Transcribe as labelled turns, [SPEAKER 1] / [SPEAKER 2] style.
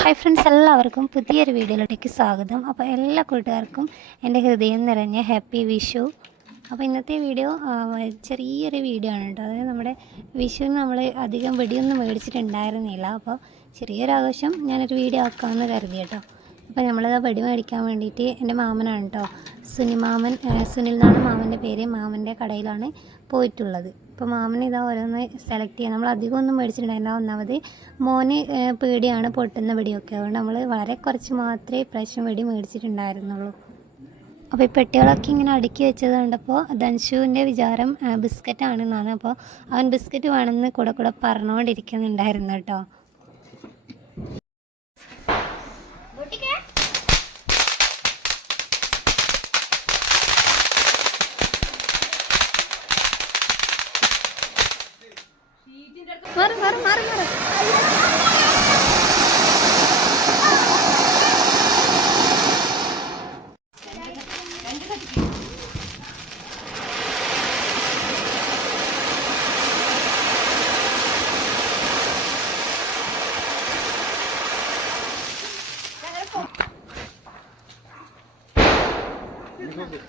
[SPEAKER 1] Hi friends എല്ലാവർക്കും പുതിയൊരു വീഡിയോയിലേക്ക് സ്വാഗതം. അപ്പോൾ എല്ലാ കൂട്ടുകാർക്കും എന്റെ ഹൃദയം നിറഞ്ഞ ഹാപ്പി വിഷു. അപ്പോൾ ഇന്നത്തെ വീഡിയോ ചെറിയൊരു വീഡിയോ ആണ് കേട്ടോ. അതായത് നമ്മുടെ വിഷുവിന് നമ്മൾ അധികം വെടിയൊന്നും മേടിച്ചിട്ടുണ്ടായിരുന്നില്ല. അപ്പോൾ ചെറിയൊരു ആഘോഷം ഞാനൊരു വീഡിയോ ആക്കാമെന്ന് കരുതി കേട്ടോ. അപ്പോൾ നമ്മളത് വെടി മേടിക്കാൻ വേണ്ടിയിട്ട് എന്റെ മാമനാണ് കേട്ടോ സുനിമാമൻ മാമൻ സുനിൽ എന്നാണ് മാമന്റെ പേര്. മാമന്റെ കടയിലാണ് പോയിട്ടുള്ളത്. അപ്പോൾ മാമൻ ഇതാ ഓരോന്ന് സെലക്ട് ചെയ്യാം. നമ്മൾ അധികം ഒന്നും മേടിച്ചിട്ടുണ്ടായിരുന്നില്ല. ഒന്നാമത് മോന് പേടിയാണ് പൊട്ടുന്ന വെടിയൊക്കെ. അതുകൊണ്ട് നമ്മൾ വളരെ കുറച്ച് മാത്രമേ ഇപ്രാവശ്യം വെടി മേടിച്ചിട്ടുണ്ടായിരുന്നുള്ളൂ. അപ്പോൾ ഈ പെട്ടികളൊക്കെ ഇങ്ങനെ അടുക്കി വെച്ചത് കണ്ടപ്പോൾ ധൻഷുവിന്റെ വിചാരം ബിസ്ക്കറ്റ് ആണെന്നാണ് അപ്പോൾ അവൻ ബിസ്ക്കറ്റ് വേണമെന്ന് കൂടെ കൂടെ പറഞ്ഞുകൊണ്ടിരിക്കുന്നുണ്ടായിരുന്നു കേട്ടോ வரும் வரும் மாறு மாறு Thank you.